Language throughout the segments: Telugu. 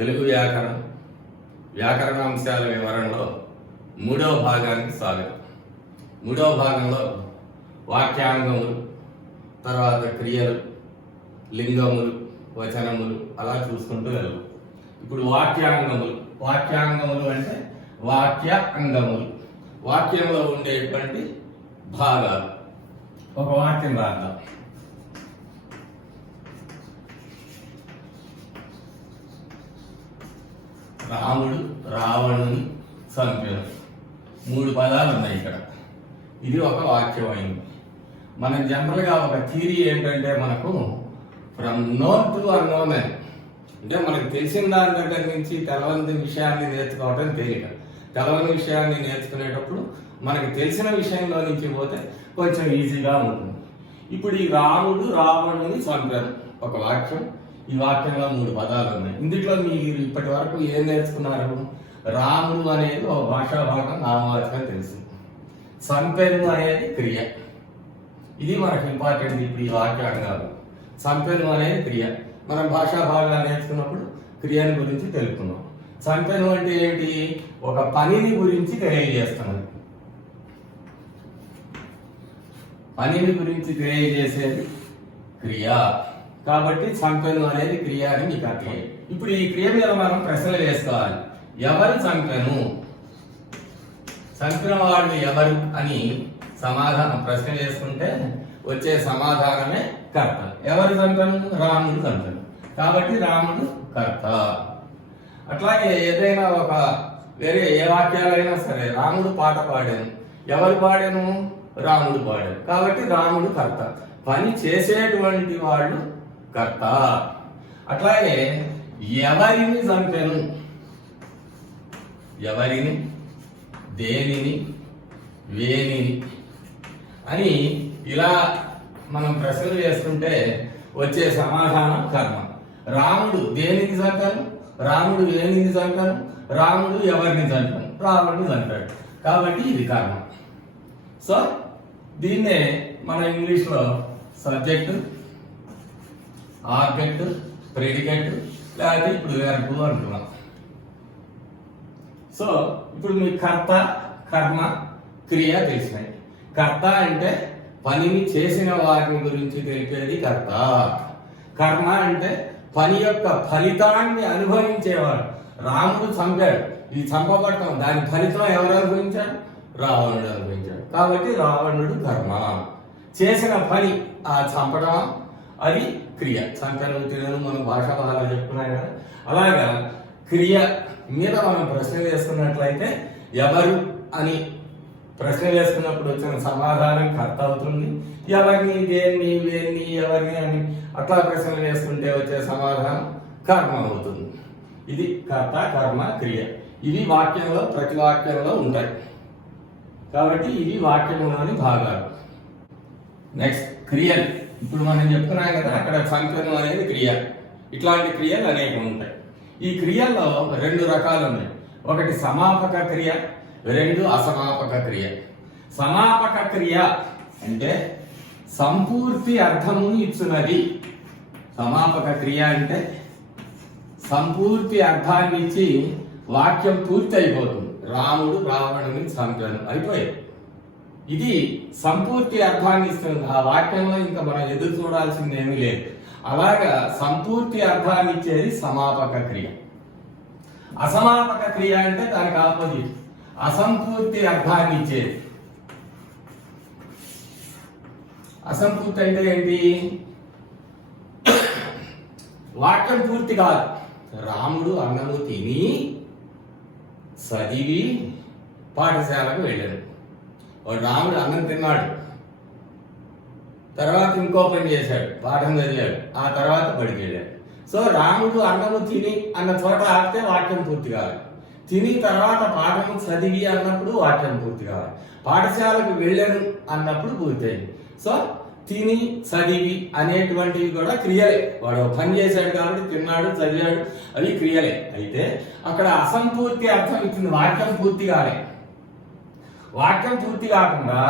తెలుగు వ్యాకరణ అంశాల వివరణలో మూడవ భాగానికి స్వాగతం. మూడవ భాగంలో వాక్యాంగములు, తర్వాత క్రియలు, లింగములు, వచనములు అలా చూసుకుంటూ వెళ్దాం. ఇప్పుడు వాక్యాంగములు అంటే వాక్య అంగములు, వాక్యంలో ఉండేటువంటి భాగాలు. ఒక వాక్యం రాద్దాం. రాముడు రావణుని చంపాడు. 3 పదాలు ఉన్నాయి ఇక్కడ. ఇది ఒక వాక్యం అయింది. మన జనరల్గా ఒక థియరీ ఏంటంటే మనకు ఫ్రమ్ నోన్ టు అన్నోన్ అని, అంటే మనకు తెలిసిన దాని దగ్గర నుంచి తెలవని విషయాన్ని నేర్చుకోవటం తేలిక. తెలవని విషయాన్ని నేర్చుకునేటప్పుడు మనకు తెలిసిన విషయంలో నుంచి పోతే కొంచెం ఈజీగా ఉంటుంది. ఇప్పుడు ఈ రాముడు రావణుని చంపాడు ఒక వాక్యం. ఈ వాక్యంలో 3 పదాలు ఉన్నాయి. ఇందులో మీరు ఇప్పటి వరకు ఏం నేర్చుకున్నారు? రాముడు అనేది ఒక భాషా భాగం, నామవాచకం తెలుసు. చంపెను అనేది క్రియ. ఇది మనకు ఇంపార్టెంట్. ఇప్పుడు ఈ వాక్యాంగాలు చంపెను అనేది క్రియ. మనం భాషా భాగాలు నేర్చుకున్నప్పుడు క్రియని గురించి తెలుసుకున్నాం. చంపెను అంటే ఏంటి? ఒక పనిని గురించి తెలియజేస్తున్నది. పనిని గురించి తెలియజేసేది క్రియ. కాబట్టి చంపెను అనేది క్రియ అని మీకు అర్థం. ఇప్పుడు ఈ క్రియ మీద మనం ప్రశ్నలు వేసుకోవాలి. ఎవరు చంపెను? చంపిన వాళ్ళు ఎవరు అని ప్రశ్న వేసుకుంటే వచ్చే సమాధానమే కర్త. ఎవరు చంపెను? రాముడు చంపెను. కాబట్టి రాముడు కర్త. అట్లాగే ఏదైనా ఒక వేరే ఏ వాక్యాలైనా సరే, రాముడు పాట పాడాను. ఎవరు పాడాను? రాముడు పాడాడు. కాబట్టి రాముడు కర్త. పని చేసేటువంటి వాళ్ళు కర్త. అట్లాగే ఎవరిని చంపెను? ఎవరిని, దేనిని, వేనిని అని ఇలా మనం ప్రశ్నలు వేసుకుంటే వచ్చే సమాధానం కర్మ. రాముడు దేనిని చంపాను? రాముడు వేనిని చంపాను? రాముడు ఎవరిని చంపాను? రాముడిని చంపాడు. కాబట్టి ఇది కర్మ. సో దీన్నే మన ఇంగ్లీష్లో సబ్జెక్టు, ఆబ్జెక్ట్, ప్రెడికేట్, లేకపోతే ఇప్పుడు వెర్బ్ అంటున్నాం. సో ఇప్పుడు మీ కర్త, కర్మ, క్రియ తెలిసినాయి. కర్త అంటే పనిని చేసిన వారిని గురించి తెలిపేది కర్త. కర్మ అంటే పని యొక్క ఫలితాన్ని అనుభవించేవాడు. రాముడు చంపాడు, ఈ చంపబట్టం దాని ఫలితం ఎవరు అనుభవించాడు? రావణుడు అనుభవించాడు. కాబట్టి రావణుడు కర్మ. చేసిన పని ఆ చంపడం, అది క్రియ. చంపను తినను మనం భాషా భాగాలు చెప్పుకున్నాం కదా. అలాగా క్రియ మీద మనం ప్రశ్న వేసుకున్నట్లయితే ఎవరు అని ప్రశ్న వేసుకున్నప్పుడు వచ్చిన సమాధానం కర్త అవుతుంది. ఎవరిని, దేన్ని, వేన్ని, ఎవరిని అని అట్లా ప్రశ్నలు వేసుకుంటే వచ్చే సమాధానం కర్మ అవుతుంది. ఇది కర్త, కర్మ, క్రియ. ఇవి వాక్యంలో ప్రతి వాక్యంలో ఉంటాయి. కాబట్టి ఇవి వాక్యంలోని భాగాలు. నెక్స్ట్ క్రియలు. ఇప్పుడు మనం చెప్తున్నాం కదా, అక్కడ చంపెను అనేది క్రియ. ఇట్లాంటి క్రియలు అనేకం ఉంటాయి. ఈ క్రియల్లో 2 రకాలు ఉన్నాయి. ఒకటి సమాపక క్రియ, 2 అసమాపక క్రియ. సమాపక క్రియ అంటే సంపూర్తి అర్థమును ఇచ్చున్నది. సమాపక క్రియ అంటే సంపూర్తి అర్థాన్ని ఇచ్చి వాక్యం పూర్తి అయిపోతుంది. రాముడు రావణుని చంపాను అయిపోయింది. ఇది సంపూర్తి అర్థాన్ని ఇస్తుంది. ఆ వాక్యంలో ఇంకా మనం ఎదురు చూడాల్సింది ఏమీ లేదు. అలాగా సంపూర్తి అర్థాన్ని ఇచ్చేది సమాపక క్రియ. అసమాపక క్రియ అంటే దానికి ఆపోజిట్, అసంపూర్తి అర్థాన్ని ఇచ్చేది. అసంపూర్తి అంటే ఏంటి? వాక్యం పూర్తి కాదు. రాముడు అన్నము తిని చదివి పాఠశాలకు వెళ్ళాడు. వాడు రాముడు అన్నం తిన్నాడు, తర్వాత ఇంకో పని చేశాడు, పాఠం చదివాడు, ఆ తర్వాత బడికి వెళ్ళాడు. సో రాముడు అన్నము తిని అన్న చోట ఆపితే వాక్యం పూర్తి కావాలి. తిని తర్వాత పాఠము చదివి అన్నప్పుడు వాక్యం పూర్తి కావాలి. పాఠశాలకు వెళ్ళాను అన్నప్పుడు పూర్తయింది. సో తిని, చదివి అనేటువంటివి కూడా క్రియలే. వాడు పని చేశాడు కాబట్టి తిన్నాడు, చదివాడు, అవి క్రియలే. అయితే అక్కడ అసంపూర్తి అర్థం ఇచ్చింది, వాక్యం పూర్తి కాలే. వాక్యం పూర్తి కాకుండా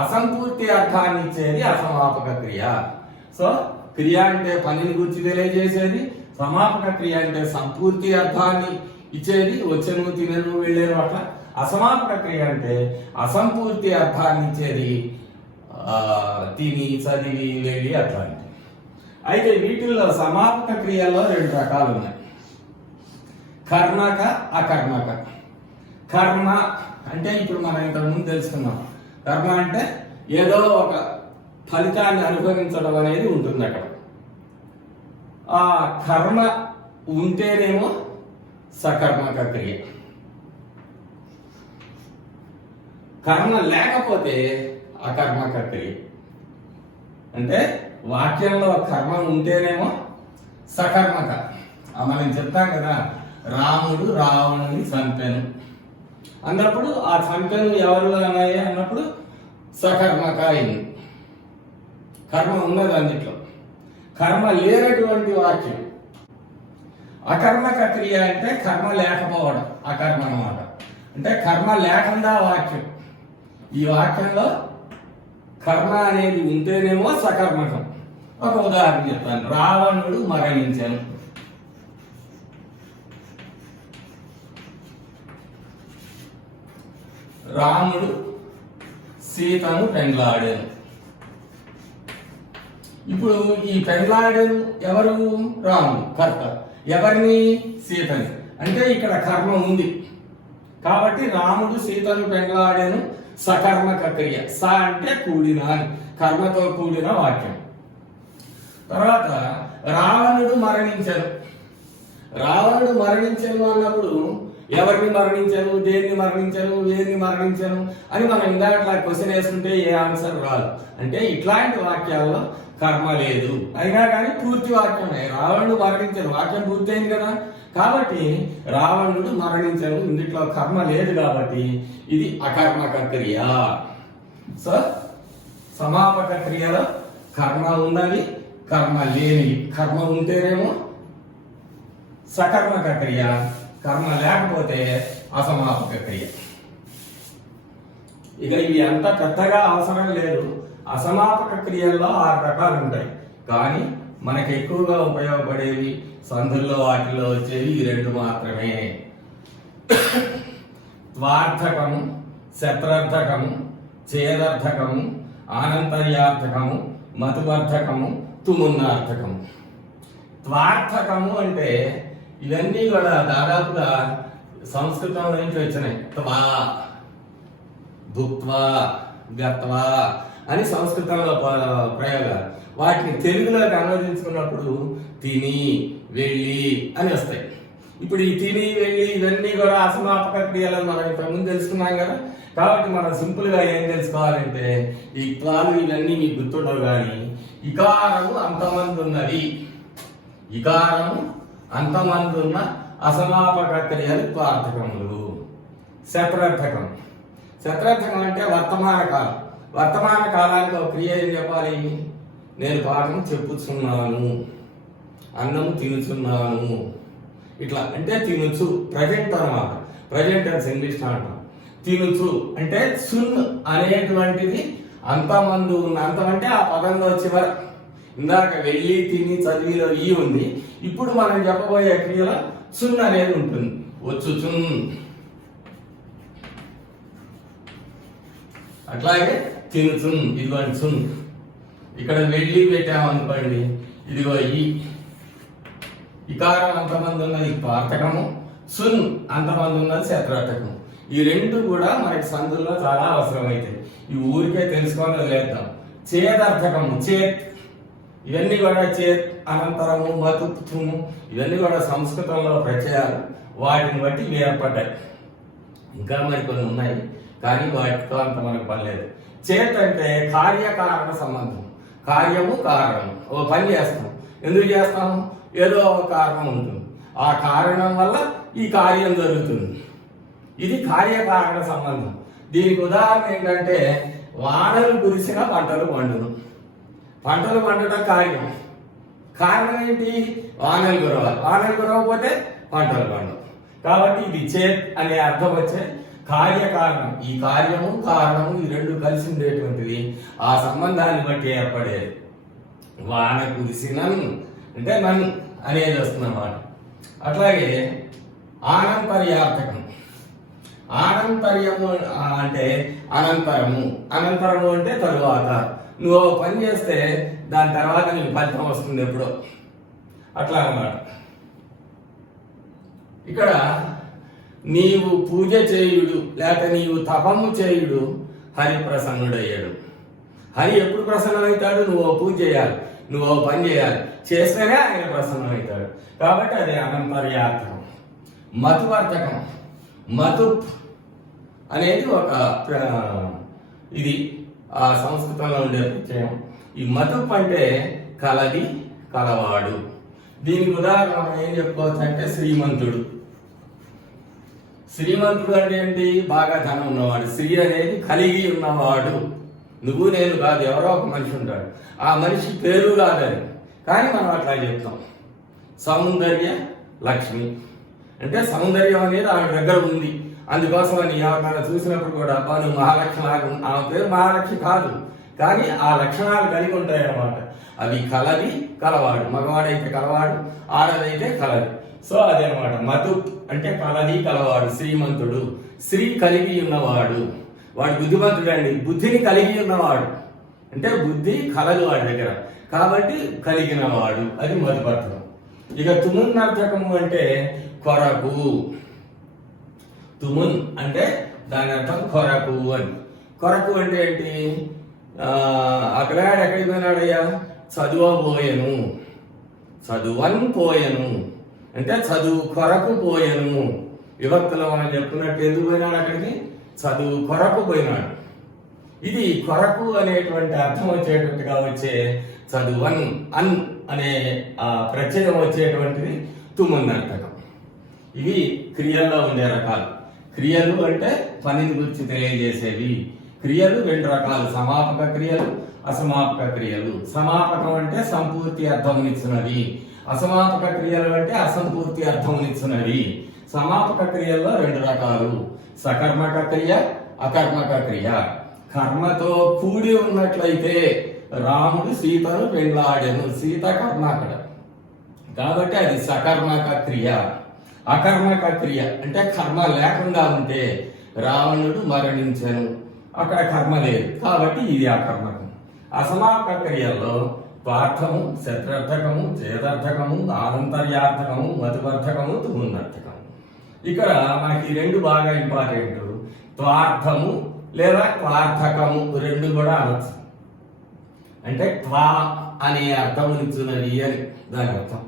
అసంపూర్తి అర్థాన్ని ఇచ్చేది అసమాపక క్రియ. సో క్రియ అంటే పనిని గురించి తెలియజేసేది, సమాపక క్రియ అంటే సంపూర్తి అర్థాన్ని ఇచ్చేది, వచ్చను తినను వెళ్ళారు అట్లా. అసమాపక క్రియ అంటే అసంపూర్తి అర్థాన్ని ఇచ్చేది, తిని చదివి వెళ్ళి అట్లాంటి. అయితే వీటిల్లో సమాపక క్రియల్లో 2 రకాలు ఉన్నాయి, కర్మక అకర్మక. కర్మ అంటే ఇప్పుడు మనం ఇంతకుముందు తెలుసుకున్నాం, కర్మ అంటే ఏదో ఒక ఫలితాన్ని అనుభవించడం అనేది ఉంటుంది అక్కడ. ఆ కర్మ ఉంటేనేమో సకర్మక క్రియ, కర్మ లేకపోతే అకర్మక క్రియ. అంటే వాక్యంలో కర్మ ఉంటేనేమో సకర్మక. మనం చెప్తాం కదా, రాముడు రావణుని చంపెను అన్నప్పుడు ఆ చంపెను ఎవరిలో అన్నాయి అన్నప్పుడు సకర్మక అయింది, కర్మ ఉన్నది అన్నిట్లో. కర్మ లేనటువంటి వాక్యం అకర్మక క్రియ అంటే కర్మ లేకపోవడం, అకర్మ అన్నమాట. అంటే కర్మ లేకుండా వాక్యం. ఈ వాక్యంలో కర్మ అనేది ఉంటేనేమో సకర్మకం. ఒక ఉదాహరణ చెప్తాను, రావణుడు మరణించాను. రాముడు సీతను పెండ్లాడాను. ఇప్పుడు ఈ పెండ్లాడాను ఎవరు? రాముడు కర్త. ఎవరిని? సీతని. అంటే ఇక్కడ కర్మ ఉంది కాబట్టి రాముడు సీతను పెండ్లాడాను సకర్మక క్రియ. స అంటే కూడిన, కర్మతో కూడిన వాక్యం. తర్వాత రావణుడు మరణించాను. రావణుడు మరణించాను అన్నప్పుడు ఎవరిని మరణించాను, దేన్ని మరణించాను, ఏన్ని మరణించాను అని మనం ఇందాక క్వశ్చన్ వేస్తుంటే ఏ ఆన్సర్ రాదు. అంటే ఇట్లాంటి వాక్యాల్లో కర్మ లేదు, అయినా కానీ పూర్తి వాక్యమే. రావణుడు మరణించాను, వాక్యం పూర్తయింది కదా. కాబట్టి రావణుడు మరణించాను, ఇందులో కర్మ లేదు కాబట్టి ఇది అకర్మక క్రియ. సో సమాపక క్రియలో కర్మ ఉన్నది, కర్మ లేని. కర్మ ఉంటేనేమో సకర్మక క్రియ, కర్మ లేకపోతే అసమాపక క్రియ. ఇక ఇవి అంత పెద్దగా అవసరం లేదు. అసమాపక క్రియల్లో 6 రకాలు ఉంటాయి, కానీ మనకి ఎక్కువగా ఉపయోగపడేవి సంధుల్లో వాటిల్లో వచ్చేవి ఈ 2 మాత్రమే. త్వార్థకము, శత్రర్థకము, చేదర్థకము, ఆనంతర్యార్థకము, మతువర్ధకము, తుమున్నార్థకము. త్వార్థకము అంటే ఇవన్నీ కూడా దాదాపుగా సంస్కృతం నుంచి వచ్చినాయి. త్వా, భుక్త్వా, గత్వా అని సంస్కృతంలో ప్రయోగాలు. వాటిని తెలుగులోకి అనువదించుకున్నప్పుడు తిని, వెళ్ళి అని వస్తాయి. ఇప్పుడు ఈ తిని, వెళ్ళి ఇవన్నీ కూడా అసమాపక క్రియలను మనం ఇంతకుముందు తెలుసుకున్నాం కదా. కాబట్టి మనం సింపుల్ గా ఏం తెలుసుకోవాలంటే ఈ త్వాలు ఇవన్నీ మీకు గుర్తుండవు, కానీ ఇకారము అంతమంది ఉన్నది, ఇకారము అంతమంది ఉన్న అసమాపక క్రియలు త్వార్థకములు. శత్రర్థకం, శత్రర్థకం అంటే వర్తమాన కాలం. వర్తమాన కాలానికి ఒక క్రియ ఏం చెప్పాలి? నేను పాఠం చెప్పుచున్నాను, అన్నము తినుచున్నాను, ఇట్లా. అంటే తినుచు, ప్రజెంట్ అన్నమాట. ప్రజెంట్ టెన్స్ ఇంగ్లీష్ అంటాం. తినుచు అంటే సున్ అనేటువంటిది అంతమంది ఉన్న. అంతం అంటే ఆ పదంలో చివర. ఇందాక వెళ్ళి, తిని, చదివిలో ఈ ఉంది. ఇప్పుడు మనం చెప్పబోయే క్రియలో సున్ అనేది ఉంటుంది. వచ్చుచున్. అట్లాగే తినుచున్, ఇదిగో సున్. ఇక్కడ వెళ్ళి పెట్టామనుకోండి, ఇదిగో ఈ ఇకారం అంతమంది ఉన్నది త్వార్థకము, సున్ అంతమంది ఉన్నది శత్రార్థకము. ఈ 2 కూడా మనకి సందుల్లో చాలా అవసరమైతాయి. ఈ ఊరికే తెలుసుకొని వదిలేద్దాం. చేదర్థకము, చేత్, ఇవన్నీ కూడా చేత్, అనంతరము, మతుత్వము, ఇవన్నీ కూడా సంస్కృతంలో ప్రత్యయాలు. వాటిని బట్టి ఏర్పడ్డాయి. ఇంకా మరి కొన్ని ఉన్నాయి, కానీ వాటితో అంత మనకు పనిలేదు. చేత్ అంటే కార్యకారణ సంబంధం. కార్యము, కారణము. ఓ పని చేస్తాం, ఎందుకు చేస్తాం? ఏదో ఒక కారణం ఉంటుంది, ఆ కారణం వల్ల ఈ కార్యం జరుగుతుంది. ఇది కార్యకారణ సంబంధం. దీనికి ఉదాహరణ ఏంటంటే వానలు కురిసిన పంటలు పండును. పంటలు పండటం కార్యం. కారణం ఏంటి? వానలు కురవాలి. వానలు కురవకపోతే పంటలు పండవు. కాబట్టి ఇది చేత్ అనే అర్థం వచ్చే కార్యకారణం. ఈ కార్యము, కారణము ఈ 2 కలిసి ఉండేటువంటిది. ఆ సంబంధాన్ని బట్టి ఏర్పడేది. వాన కురిసిన అంటే నన్ను అనేది వస్తుందన్నమాట. అట్లాగే ఆనంతర్యార్థకం. ఆనంతర్యము అంటే అనంతరము. అనంతరము అంటే తరువాత. నువ్వు పని చేస్తే దాని తర్వాత నీకు ఫలితం వస్తుంది ఎప్పుడో, అట్లా అన్నమాట. ఇక్కడ నీవు పూజ చేయుడు లేక నీవు తపము చేయుడు హరి ప్రసన్నుడయ్యాడు. హరి ఎప్పుడు ప్రసన్నమవుతాడు? నువ్వు పూజ చేయాలి, నువ్వు పని చేయాలి, చేస్తేనే ఆయన ప్రసన్నమవుతాడు. కాబట్టి అది అనంతర్యార్థకం. మతువర్తకం. మతు అనేది ఒక ఇది ఆ సంస్కృతంలో ఉండే విషయం. ఈ మతుప్ అంటే కలది, కలవాడు. దీనికి ఉదాహరణ మనం ఏం చెప్పుకోవచ్చు అంటే శ్రీమంతుడు. శ్రీమంతుడు అంటే ఏంటి? బాగా ధనం ఉన్నవాడు. శ్రీ అనేది కలిగి ఉన్నవాడు. నువ్వు నేను కాదు, ఎవరో ఒక మనిషి ఉంటాడు. ఆ మనిషి పేరు కాదని, కానీ మనం అట్లా చెప్తాం. సౌందర్య లక్ష్మి అంటే సౌందర్యం అనేది ఆవిడ దగ్గర ఉంది, అందుకోసం అని ఎవరైనా చూసినప్పుడు కూడా నువ్వు మహాలక్ష్మి లాగా, ఆమె పేరు మహాలక్ష్మి కాదు, కానీ ఆ లక్షణాలు కలిగి ఉంటాయి అన్నమాట. అవి కలది, కలవాడు. మగవాడైతే కలవాడు, ఆడదైతే కలది. సో అదనమాట. మతు అంటే కలది, కలవాడు. శ్రీమంతుడు, శ్రీ కలిగి ఉన్నవాడు. వాడు బుద్ధిమంతుడు అండి. బుద్ధిని కలిగి ఉన్నవాడు అంటే బుద్ధి కలదు వాడి దగ్గర, కాబట్టి కలిగిన వాడు. అది మధుపర్థకం. ఇక తుమున్నర్థకము అంటే కొరకు. తుమున్ అంటే దాని అర్థం కొరకు అని. కొరకు అంటే ఏంటి? అక్కడాడు ఎక్కడికి పోయినాడయ్యా? చదువబోయెను, చదువన్ పోయెను అంటే చదువు కొరకు పోయెను. విభక్తిలో మనం చెప్పుకున్నట్టు ఎందుకు పోయినాడు అక్కడికి? చదువు కొరకు పోయినాడు. ఇది కొరకు అనేటువంటి అర్థం వచ్చేటట్టుగా వచ్చే చదువన్ అన్ అనే ప్రత్యయం వచ్చేటువంటిది తుమున్నర్థకం. ఇవి క్రియల్లో ఉండే రకాలు. క్రియలు అంటే పనిని గురించి తెలియజేసేవి. క్రియలు రెండు రకాలు: సమాపక క్రియలు, అసమాపక క్రియలు. సమాపకం అంటే సంపూర్తి అర్థమునిచ్చినవి, అసమాపక క్రియలు అంటే అసంపూర్తి అర్థమునిచ్చినవి. సమాపక క్రియల్లో రెండు రకాలు: సకర్మక క్రియ, అకర్మక క్రియ. కర్మతో కూడి ఉన్నట్లయితే రాముడు సీతను పెండ్లాడెను, సీత కర్మ అక్కడ, కాబట్టి అది సకర్మక క్రియ. అకర్మక క్రియ అంటే కర్మ లేకుండా ఉంటే రావణుడు మరణించెను, అక్కడ కర్మ లేదు, కాబట్టి ఇది అకర్మకం. అసమాపక క్రియల్లో పార్థము, శత్రర్థకము, చేదర్థకము, ఆనంతర్యార్థకము, మధువర్ధకము, తుమున్నర్థకము. ఇక్కడ మనకి రెండు బాగా ఇంపార్టెంట్. త్వార్థము లేదా త్వార్థకము రెండు కూడా అనొచ్చు. అంటే త్వా అనే అర్థమునిచ్చున్నది అని దాని అర్థం.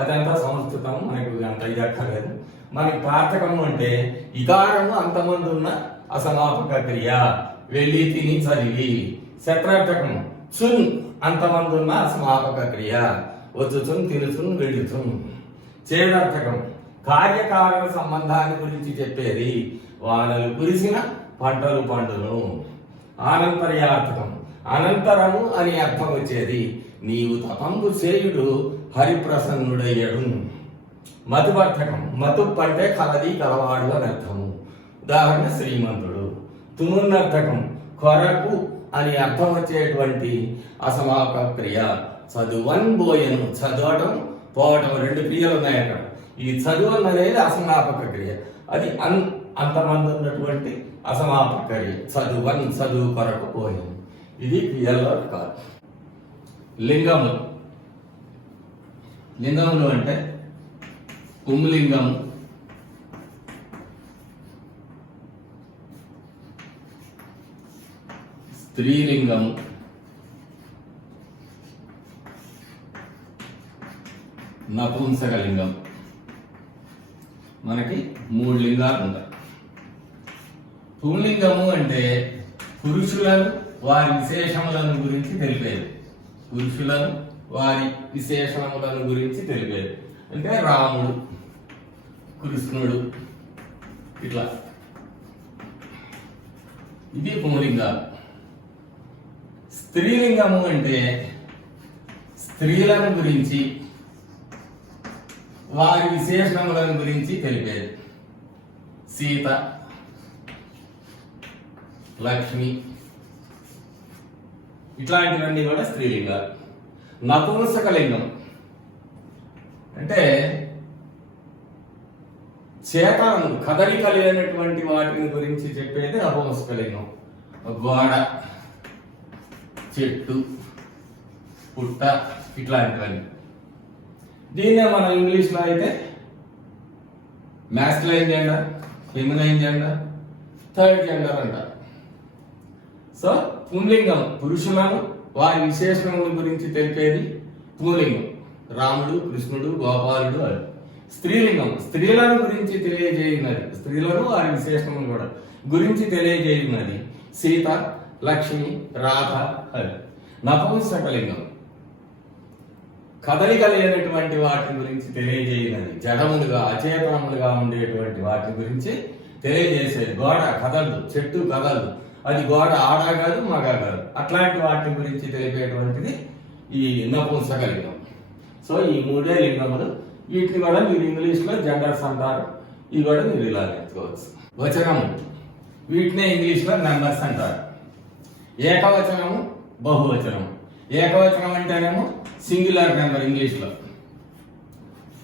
అదంతా సంస్కృతం, మనకు అంత ఇది అక్కర్లేదు. మనకి త్వార్థకము అంటే ఇకారము అంతమంది ఉన్న అసమాపక క్రియ, వెళ్ళి తిని చదివి. శత్రార్థకము చున్ అంతమంది ఉన్న అసమాపక క్రియ, వచ్చుచున్ తినుచున్ వెళ్ళుచున్. చేదర్థకం కార్యకారణ సంబంధాన్ని గురించి చెప్పేది, వానలు కురిసిన పంటలు పండును. ఆనంతర్యార్థకం అనంతరము అని అర్థం వచ్చేది, నీవు తపంబు చేయుడు హరిప్రసన్నుడయ్యడు. మధువర్ధకం మధుప్ అంటే కలది, కలవాడు అని అర్థము. ఉదాహరణ శ్రీమంతుడు. తుమున్నర్థకం కొరకు అని అర్థం వచ్చేటువంటి అసమాపక క్రియ, చదువన్ బోయను. చదవటం, పోవటం రెండు క్రియలు ఉన్నాయి అక్కడ. ఈ చదువన్ అనేది అసమాపక క్రియ, అది అంతమంది ఉన్నటువంటి అసమాపక క్రియ. చదువన్ చదువు కొరకు పోయను. ఇది క్రియల్లో కాదు. లింగము. లింగములు అంటే పుంలింగము, స్త్రీలింగము, నపుంసకలింగం. మనకి మూడు లింగాలు ఉంటాయి. పుంలింగము అంటే పురుషులను వారి విశేషములను గురించి తెలిపేది. పురుషులను వారి విశేషణములను గురించి తెలిపేది అంటే రాముడు, కృష్ణుడు, ఇట్లా. ఇది పుంలింగాలు. స్త్రీలింగము అంటే స్త్రీలను గురించి వారి విశేషణములను గురించి తెలిపేది. సీత, లక్ష్మి, ఇట్లాంటివన్నీ కూడా స్త్రీలింగాలు. నపుంసకలింగం అంటే చేతనము కదలిక లేనటువంటి వాటిని గురించి చెప్పేది నపుంసకలింగం. గోడ, చెట్టు, పుట్ట ఇట్లాంటివన్నీ. దీన్నే మనం ఇంగ్లీష్లో అయితే masculine gender, feminine gender, third gender అంటారు. సో పుంలింగం పురుషులను వారి విశేషణముల గురించి తెలిపేది పుంలింగం, రాముడు, కృష్ణుడు, గోపాలుడు. అది స్త్రీలింగం స్త్రీలను గురించి తెలియజేయున్నది, స్త్రీలను వారి విశేషణములు కూడా గురించి తెలియజేయున్నది సీత, లక్ష్మి, రాధ. అది నపుంసకలింగం కదలిక లేనటువంటి వాటి గురించి తెలియజేయనది, జడములుగా అచేతనములుగా ఉండేటువంటి వాటి గురించి తెలియజేసేది. గోడ కదలదు, చెట్టు కదలదు, అది గోడ ఆడా కాదు మగ కాదు, అట్లాంటి వాటి గురించి తెలిపేటువంటిది ఈ నపుంసకలింగం. సో ఈ మూడే లింగములు, వీటిని కూడా మీరు ఇంగ్లీష్లో జెండర్స్ అంటారు. ఇవి కూడా మీరు ఇలా నేర్చుకోవచ్చు. వచనము, వీటినే ఇంగ్లీష్లో నెంబర్స్ అంటారు. ఏకవచనము, బహువచనము. ఏకవచనం అంటేనేమో సింగులర్ నెంబర్ ఇంగ్లీష్లో,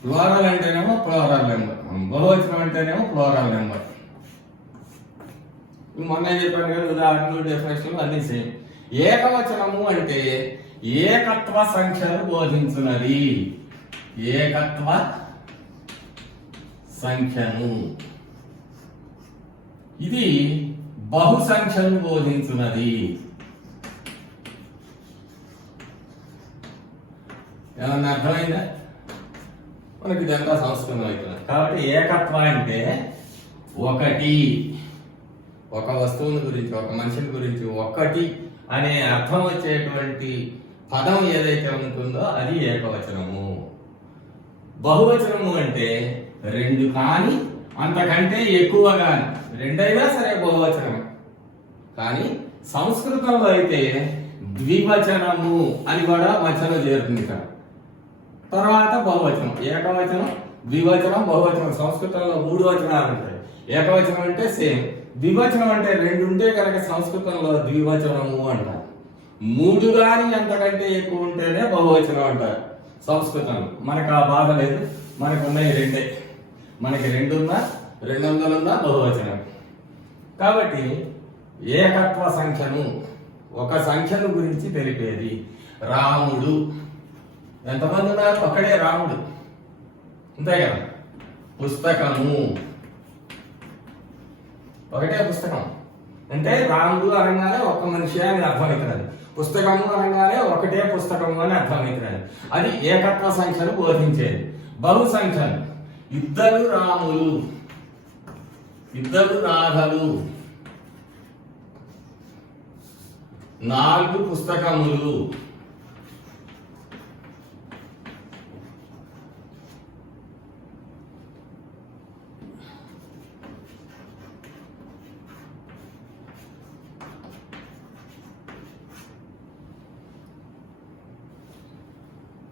ప్లోరల్ అంటేనేమో ప్లోరల్ నెంబర్, బహువచనం అంటేనేమో ప్లోరల్ నెంబర్. మొన్న చెప్పాను కదా ఉదాహరణలు, డెఫినేషన్లు అన్ని సేమ్. ఏకవచనము అంటే ఏకత్వ సంఖ్యను బోధించున్నది, ఏకత్వ సంఖ్యను. ఇది బహు సంఖ్యను బోధించున్నది. ఏమన్నా అర్థమైందా? మనకి ఇదంతా సంస్కృతం అవుతుంది. కాబట్టి ఏకత్వ అంటే ఒకటి, ఒక వస్తువుని గురించి, ఒక మనిషిని గురించి ఒకటి అనే అర్థం వచ్చేటువంటి పదం ఏదైతే ఉంటుందో అది ఏకవచనము. బహువచనము అంటే రెండు కానీ అంతకంటే ఎక్కువ కానీ, రెండైనా సరే బహువచనం. కానీ సంస్కృతంలో అయితే ద్వివచనము అని కూడా మధ్యలో చేరుతుంది కదా. తర్వాత బహువచనం, ఏకవచనం, ద్వివచనం, బహువచనం. సంస్కృతంలో 3 వచనాలు ఉంటాయి. ఏకవచనం అంటే సేమ్, ద్వివచనం అంటే 2 ఉంటే కనుక సంస్కృతంలో ద్వివచనము అంటారు. 3 కానీ అంతకంటే ఎక్కువ ఉంటేనే బహువచనం అంటారు సంస్కృతంలో. మనకు ఆ బాధ లేదు, మనకు ఉన్నాయి 2. మనకి 2 ఉన్నా 200 ఉన్నా బహువచనం. కాబట్టి ఏకత్వ సంఖ్యను, ఒక సంఖ్యను గురించి తెలిపేది. రాముడు, ఎంతమంది ఉన్నారు? ఒక్కడే రాముడు, అంతే కదా. పుస్తకము, ఒకటే పుస్తకం. అంటే రాముడు అనగానే ఒక్క మనిషి అని అర్థమవుతున్నది, పుస్తకము అనగానే ఒకటే పుస్తకము అని అర్థమవుతున్నది. అది ఏకత్వ సంఖ్యను బోధించేది. బహు సంఖ్యను, 2 రాములు, 2 రాధలు, 4 పుస్తకములు.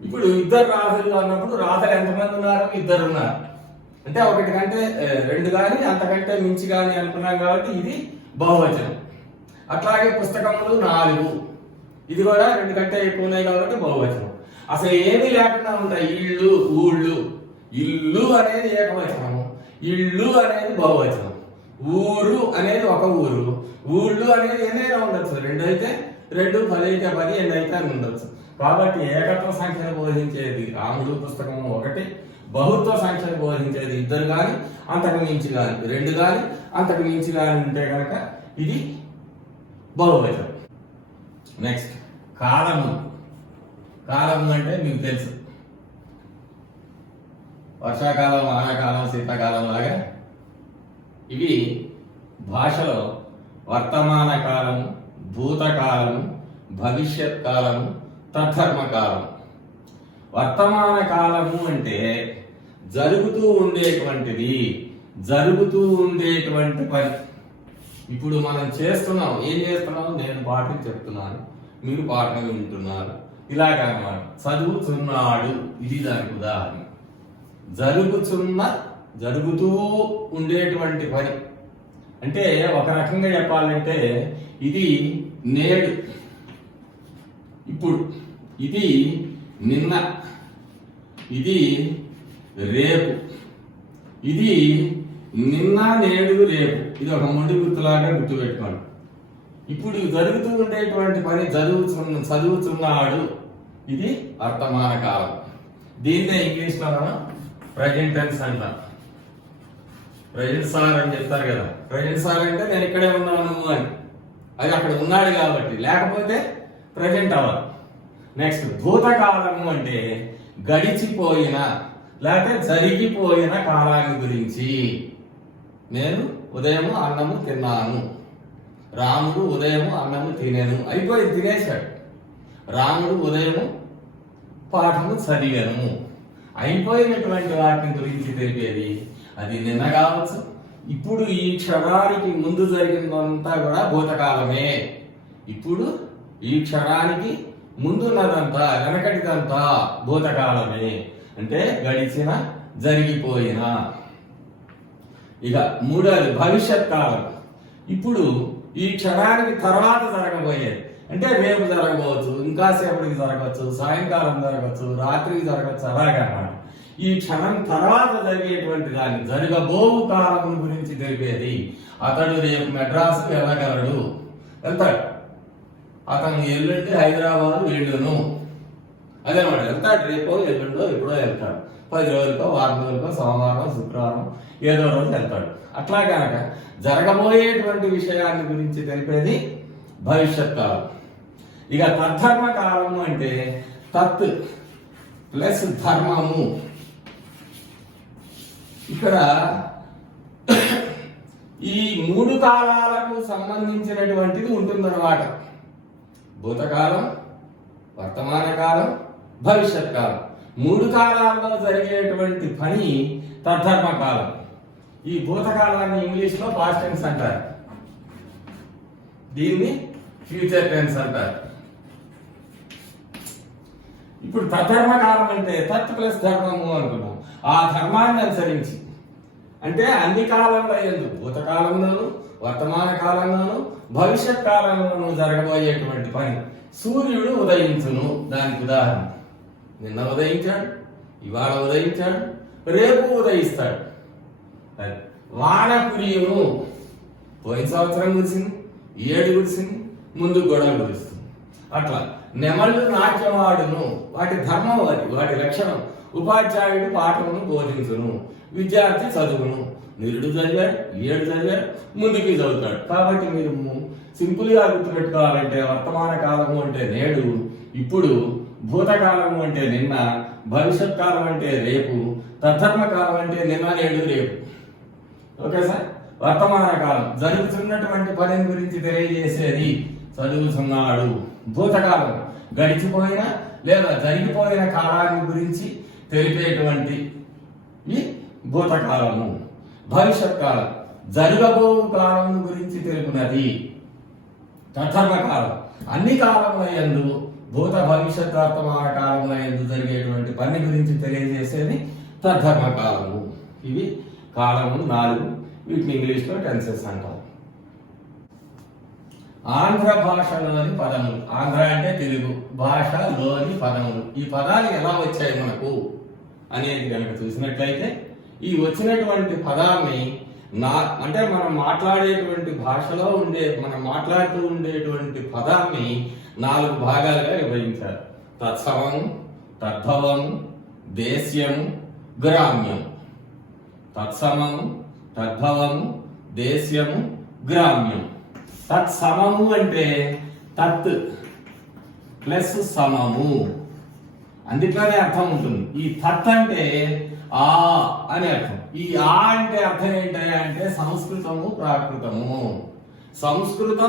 ఇప్పుడు 2 రాధలు అన్నప్పుడు రాధలు ఎంతమంది ఉన్నారు? 2 ఉన్నారు. అంటే ఒకటి కంటే 2 కానీ అంతకంటే మించి కానీ అనుకున్నాం కాబట్టి ఇది బహువచనం. అట్లాగే పుస్తకములు 4, ఇది కూడా 2 కంటే ఎక్కువ ఉన్నాయి కాబట్టి బహువచనం. అసలు ఏమీ లేకుండా ఉంటాయి ఇళ్ళు, ఊళ్ళు. ఇల్లు అనేది ఏకవచనము, ఇళ్ళు అనేది బహువచనం. ఊరు అనేది ఒక ఊరు, ఊళ్ళు అనేది ఎన్నైనా ఉండొచ్చు. 2 అయితే 2, 10 అయితే 10, 8 అయితే అని ఉండొచ్చు. కాబట్టి ఏకత్వ సంఖ్యను బోధించేది రాముడు పుస్తకము ఒకటి, బహుత్వ సంఖ్యను బోధించేది 2 కానీ అంతకు మించి కానీ, 2 కానీ అంతకు మించి కానీ ఉంటే కనుక ఇది బహువచనం. నెక్స్ట్ కాలము. కాలము అంటే మీకు తెలుసు, వర్షాకాలం, వానాకాలం, శీతాకాలం లాగా ఇవి భాషలో వర్తమాన కాలము, భూతకాలము, భవిష్యత్ కాలము, తత్కర్మకాలం. వర్తమాన కాలము అంటే జరుగుతూ ఉండేటువంటిది, జరుగుతూ ఉండేటువంటి పని. ఇప్పుడు మనం చేస్తున్నాం, ఏం చేస్తున్నాం? నేను పాఠం చెప్తున్నాను, మీరు పాఠం వింటున్నారు, ఇలాగా అన్నమాట. చదువుతున్నాడు, ఇది దానికి ఉదాహరణ. జరుగుతూ ఉండేటువంటి పని అంటే ఒక రకంగా చెప్పాలంటే ఇది నేడు, ఇప్పుడు, ఇది నిన్న, ఇది రేపు. ఇది నిన్న, నేడు, రేపు. ఇది ఒక మొండి గుర్తులాగా గుర్తుపెట్టుకోండి. ఇప్పుడు జరుగుతూ ఉండేటువంటి పని చదువుతున్నాడు. ఇది వర్తమాన కాలం. దీన్నే ఇంగ్లీష్ లో మనం ప్రజెంట్ టెన్స్ అంటాం. ప్రజెంట్ సార్ అని చెప్తారు కదా, ప్రజెంట్ సార్ అంటే నేను ఇక్కడే ఉన్నాను అని, అది అక్కడ ఉన్నాడు కాబట్టి, లేకపోతే ప్రజెంట్ అవ్వాలి. నెక్స్ట్ భూతకాలము అంటే గడిచిపోయిన లేకపోతే జరిగిపోయిన కాలాన్ని గురించి. నేను ఉదయం అన్నము తిన్నాను, రాముడు ఉదయం అన్నము తినేను, అయిపోయింది, తినేశాడు. రాముడు ఉదయం పాఠము చదివాను, అయిపోయినటువంటి వాటిని గురించి తెలిపేది. అది నిన్న కావచ్చు, ఇప్పుడు ఈ క్షణానికి ముందు జరిగిందంతా కూడా భూతకాలమే. ఇప్పుడు ఈ క్షణానికి ముందున్నదంతా, వెనకటిదంతా భూతకాలమే. అంటే గడిచిన, జరిగిపోయిన. ఇక మూడోది భవిష్యత్ కాలం. ఇప్పుడు ఈ క్షణానికి తర్వాత జరగబోయేది, అంటే రేపు జరగవచ్చు, ఇంకా సేపటికి జరగవచ్చు, సాయంకాలం జరగవచ్చు, రాత్రికి జరగవచ్చు, అలాగన్నమాట. ఈ క్షణం తర్వాత జరిగేటువంటి దాన్ని, జరగబోవు కాలం గురించి తెలిపేది. అతడు రేపు మెడ్రాస్ వెళ్ళగలడు, వెళ్తాడు. అతను ఎల్లుండి హైదరాబాద్ వెళ్ళును, అదేనమాట, వెళ్తాడు. రేపో ఎల్లుండో ఎప్పుడో వెళ్తాడు. 10 రోజులకో, వారం రోజులకో, సోమవారం, శుక్రవారం, ఏదో రోజు వెళ్తాడు. అట్లా కనుక జరగబోయేటువంటి విషయాన్ని గురించి తెలిపేది భవిష్యత్ కాలం. ఇక తద్ధర్మ కాలము అంటే తత్ ప్లస్ ధర్మము. ఇక్కడ ఈ 3 కాలాలకు సంబంధించినటువంటిది ఉంటుందన్నమాట. భూతకాలం, వర్తమాన కాలం, భవిష్యత్ కాలం. 3 కాలాల్లో జరిగేటువంటి పని తద్ధర్మ కాలం. ఈ భూతకాలాన్ని ఇంగ్లీష్ లో పాస్ట్ టెన్స్ అంటారు, దీన్ని ఫ్యూచర్ టెన్స్ అంటారు. ఇప్పుడు తద్ధర్మ కాలం అంటే తత్ ప్లస్ ధర్మము అనుకున్నాం. ఆ ధర్మాన్ని అనుసరించి, అంటే అన్ని కాలంలో ఎందుకు, భూతకాలంలోను, వర్తమాన కాలంలోను, భవిష్యత్ కాలంలోను జరగబోయేటువంటి పని. సూర్యుడు ఉదయించును, దానికి ఉదాహరణ. నిన్న ఉదయించాడు, ఇవాళ ఉదయించాడు, రేపు ఉదయిస్తాడు. వాన కురియును, పోయిన సంవత్సరం కురిసింది, ఏడు కురిసింది, ముందు గొడవ కురుస్తుంది. అట్లా నెమళ్ళు నాట్యం ఆడును, వాటి ధర్మం అది, వాటి లక్షణం. ఉపాధ్యాయుడు పాఠమును బోధించును, విద్యార్థి చదువును. నిరుడు చదివాడు, ఏడు చదివాడు, ముందుకి చదువుతాడు. కాబట్టి మీరు సింపుల్ గా గుర్తుపెట్టుకోవాలంటే వర్తమాన కాలము అంటే నేడు, ఇప్పుడు, భూతకాలము అంటే నిన్న, భవిష్యత్ కాలం అంటే రేపు, తద్ధర్మ కాలం అంటే నిన్న, నేడు, రేపు. Okay sir. వర్తమాన కాలం జరుగుతున్నటువంటి పని గురించి తెలియజేసేది చదువుతున్నాడు. భూతకాలం గడిచిపోయిన లేదా జరిగిపోయిన కాలాన్ని గురించి తెలిపేటువంటి ఈ భూతకాలము. భవిష్యత్ కాలం జరగబో కాలం గురించి తెలుపునది తద్ధర్మ కాలం. అన్ని కాలముల యందు, భూత భవిష్యత్ వర్తమాన కాలముల యందు జరిగేటువంటి పని గురించి తెలియజేసేది తద్ధర్మ కాలము. ఇవి కాలము 4. వీటిని ఇంగ్లీష్ లో టెన్సెస్ అంటారు. ఆంధ్ర భాషలోని పదములు. ఆంధ్ర అంటే తెలుగు భాషలోని పదములు. ఈ పదాలు ఎలా వచ్చాయి మనకు అనేది కనుక చూసినట్లయితే, ఈ వచ్చినటువంటి పదాన్ని అంటే మనం మాట్లాడేటువంటి భాషలో మనం మాట్లాడుతూ ఉండేటువంటి పదాన్ని 4 భాగాలుగా విభజించారు. తత్సమము, తద్భవము, దేశ్యము, గ్రామ్యం. తత్సమము, తద్భవము, దేశ్యము, గ్రామ్యం. తత్సమము అంటే తత్ ప్లస్ సమము, అందుకనే అర్థం ఉంటుంది. ఈ తత్ అంటే ఆ అని అర్థం. ఈ ఆ అంటే అర్థం ఏంటంటే సంస్కృతము, ప్రాకృతము. సంస్కృత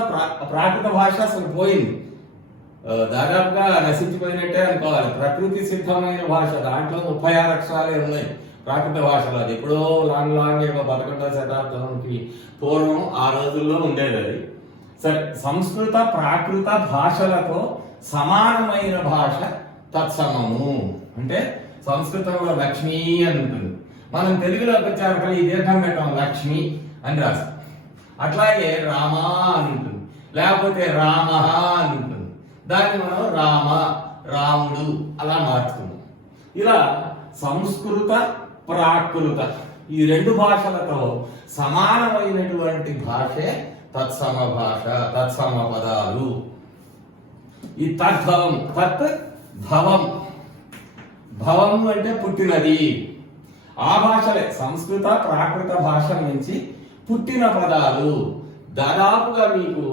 ప్రాకృత భాష అసలు పోయింది, దాదాపుగా నశించిపోయినట్టే అనుకోవాలి. ప్రకృతి సిద్ధమైన భాష, దాంట్లో 36 అక్షరాలే ఉన్నాయి ప్రాకృత భాషలో. అది ఎప్పుడో లాంగ్ 11వ శతాబ్దానికి పూర్వం ఆ రోజుల్లో ఉండేది అది. సరే, సంస్కృత ప్రాకృత భాషలతో సమానమైన భాష తత్సమము. అంటే సంస్కృతంలో లక్ష్మి అని ఉంటుంది, మనం తెలుగులోకి వచ్చాక ఈ దీర్ఘం పెట్టం లక్ష్మి అని రాస్తాం. అట్లాగే రామ అని ఉంటుంది, లేకపోతే రామ అని ఉంటుంది, దాన్ని మనం రామ, రాముడు అలా మార్చుకున్నాం. ఇలా సంస్కృత ప్రాకృత, ఈ రెండు భాషలతో సమానమైనటువంటి భాషే తత్సమ భాష, తత్సమ పదాలు. ఈ తద్భవం, తత్ భవం, భవం అంటే పుట్టినది. ఆ భాషలే సంస్కృత ప్రాకృత భాష నుంచి పుట్టిన పదాలు. దాదాపుగా మీకు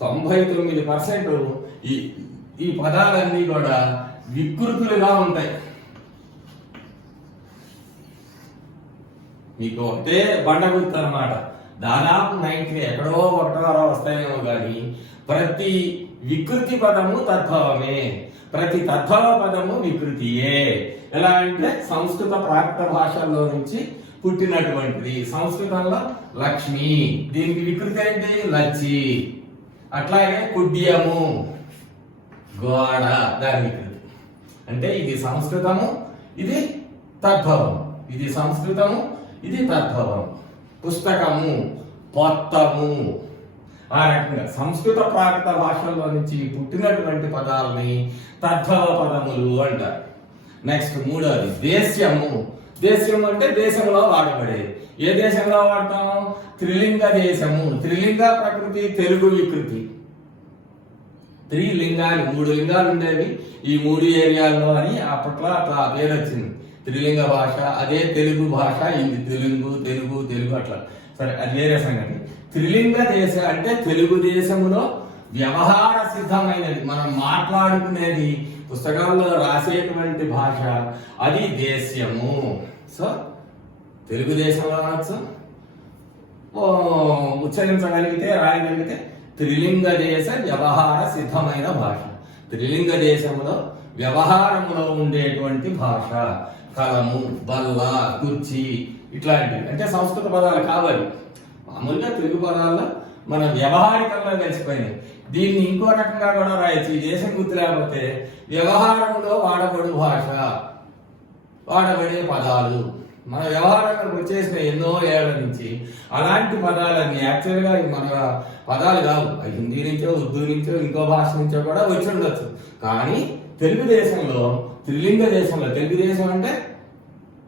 99% ఈ పదాలన్నీ కూడా వికృతులుగా ఉంటాయి. మీకు ఒకటే బండగుర్తు అన్నమాట. దాదాపు 90 ఎక్కడో ఒకటో వస్తాయేమో కానీ ప్రతి వికృతి పదము తద్భవమే, ప్రతి తద్భవ పదము వికృతియే. ఎలా అంటే సంస్కృత ప్రాకృత భాషల్లో నుంచి పుట్టినటువంటిది. సంస్కృతంలో లక్ష్మి, దీనికి వికృతి ఏంటి? లచ్చి. అట్లాగే కుడ్యము, గోడ, దాని వికృతి. అంటే ఇది సంస్కృతము, ఇది తద్భవం. ఇది సంస్కృతము, ఇది తద్భవం. పుస్తకము, పొత్తము. ఆ రకంగా సంస్కృత ప్రాకృత భాషల్లో నుంచి పుట్టినటువంటి పదాలని తద్భవ పదములు అంటారు. నెక్స్ట్ మూడవది దేశ్యము. దేశ్యం అంటే దేశంలో వాడబడేది. ఏ దేశంలో వాడతాం? త్రిలింగ దేశము. త్రిలింగ ప్రకృతి, తెలుగు వికృతి. త్రిలింగాలు, 3 లింగాలు ఉండేవి ఈ 3 ఏరియాల్లో అని అప్పట్లో అట్లా పేరు వచ్చింది. త్రిలింగ భాష. అదే తెలుగు భాష, ఇది తెలుగు తెలుగు తెలుగు అట్లా. సరే, అది వేరే సంగతి. త్రిలింగ దేశ అంటే తెలుగు దేశములో వ్యవహార సిద్ధమైనది, మనం మాట్లాడుకునేది, పుస్తకాల్లో రాసేటువంటి భాష, అది దేశ్యము. సో తెలుగుదేశంలో అనొచ్చు, ఉచ్చరించగలిగితే రాయగలిగితే త్రిలింగ దేశ వ్యవహార సిద్ధమైన భాష. త్రిలింగ దేశంలో వ్యవహారంలో ఉండేటువంటి భాష. కలము, బల్ల, కుర్చీ ఇట్లాంటివి అంటే సంస్కృత పదాలు కావాలి. మామూలుగా తెలుగు పదాల్లో మన వ్యవహారికంగా కలిసిపోయినాయి. దీన్ని ఇంకో రకంగా కూడా రాయొచ్చు. ఈ దేశం గుర్తు లేకపోతే వ్యవహారంలో వాడబడు భాష, వాడబడే పదాలు. మన వ్యవహారంలోకి వచ్చేసిన ఎన్నో ఏళ్ల నుంచి అలాంటి పదాలన్నీ యాక్చువల్గా మన పదాలు కావు. హిందీ నుంచో, ఉర్దూ నుంచో, ఇంకో భాష నుంచో కూడా వచ్చి ఉండొచ్చు. కానీ తెలుగుదేశంలో, త్రిలింగ దేశంలో, తెలుగుదేశం అంటే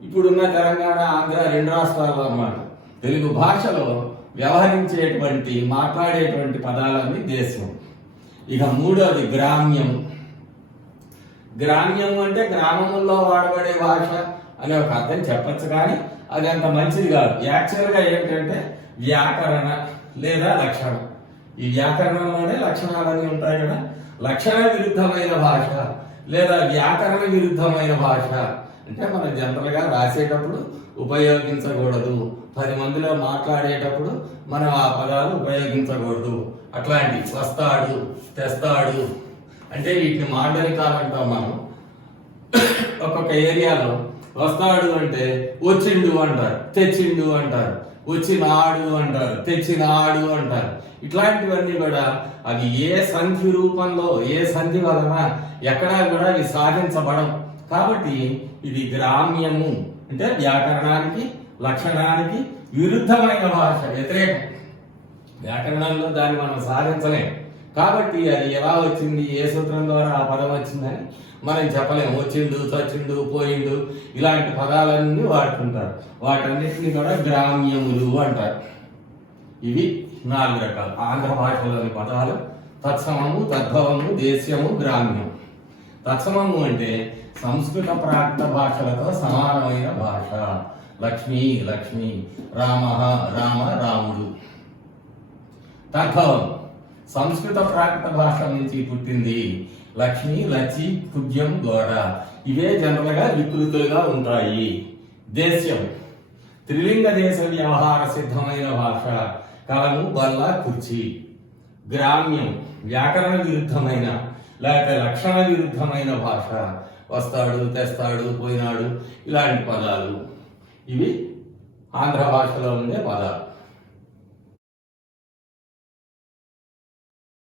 ఇప్పుడున్న తెలంగాణ, ఆంధ్ర 2 రాష్ట్రాలు అన్నమాట. తెలుగు భాషలో వ్యవహరించేటువంటి, మాట్లాడేటువంటి పదాలన్నీ దేశం. ఇక మూడవది గ్రామ్యం. గ్రామ్యం అంటే గ్రామముల్లో వాడబడే భాష అనే ఒక అర్థం చెప్పచ్చు, కానీ అది అంత మంచిది కాదు. యాక్చువల్గా ఏంటంటే వ్యాకరణ లేదా లక్షణ. ఈ వ్యాకరణంలోనే లక్షణాలన్నీ ఉంటాయి కదా. లక్షణ విరుద్ధమైన భాష లేదా వ్యాకరణ విరుద్ధమైన భాష అంటే మనం జనరల్గా రాసేటప్పుడు ఉపయోగించకూడదు, 10 మందిలో మాట్లాడేటప్పుడు మనం ఆ పదాలు ఉపయోగించకూడదు. అట్లాంటి వస్తాడు, తెస్తాడు అంటే వీటిని మాండలికాలు అంటాం మనం. ఒక్కొక్క ఏరియాలో వస్తాడు అంటే వచ్చిండు అంటారు, తెచ్చిండు అంటారు, వచ్చినాడు అంటారు, తెచ్చినాడు అంటారు. ఇట్లాంటివన్నీ కూడా అవి ఏ సంధి రూపంలో, ఏ సంధి వలన ఎక్కడా కూడా అవి సాధించబడం. కాబట్టి ఇది గ్రామ్యము అంటే వ్యాకరణానికి, లక్షణానికి విరుద్ధమైన భాష, వ్యతిరేకం. వ్యాకరణంలో దాన్ని మనం సాధించలేం. కాబట్టి అది ఎలా వచ్చింది, ఏ సూత్రం ద్వారా ఆ పదం వచ్చిందని మనం చెప్పలేము. వచ్చిండు, చచ్చిండు, పోయిండు ఇలాంటి పదాలన్నీ వాడుతుంటారు. వాటన్నిటిని కూడా గ్రామ్యములు అంటారు. ఇవి 4 రకాలు ఆంధ్ర భాషలోని పదాలు: తత్సమము, తద్భవము, దేశ్యము, గ్రామ్యం. తత్సమము అంటే సంస్కృత ప్రాకృత భాషలతో సమానమైన భాష. లక్ష్మి, లక్ష్మి, రామ, రామ, రాముడు. తద్భవం సంస్కృత ప్రాకృత భాష నుంచి పుట్టింది. లక్ష్మి, లచ్చి, కుడ్యం, గోడ ఇవే జనరల్గా వికృతులుగా ఉంటాయి. దేశ్యం త్రిలింగ దేశ వ్యవహార సిద్ధమైన భాష. కలము, బల్ల, కుర్చీ. గ్రామ్యం వ్యాకరణ విరుద్ధమైన లేకపోతే లక్షణ విరుద్ధమైన భాష. వస్తాడు, తెస్తాడు, పోయినాడు ఇలాంటి పదాలు. ఇవి ఆంధ్ర భాషలో ఉండే పదాలు.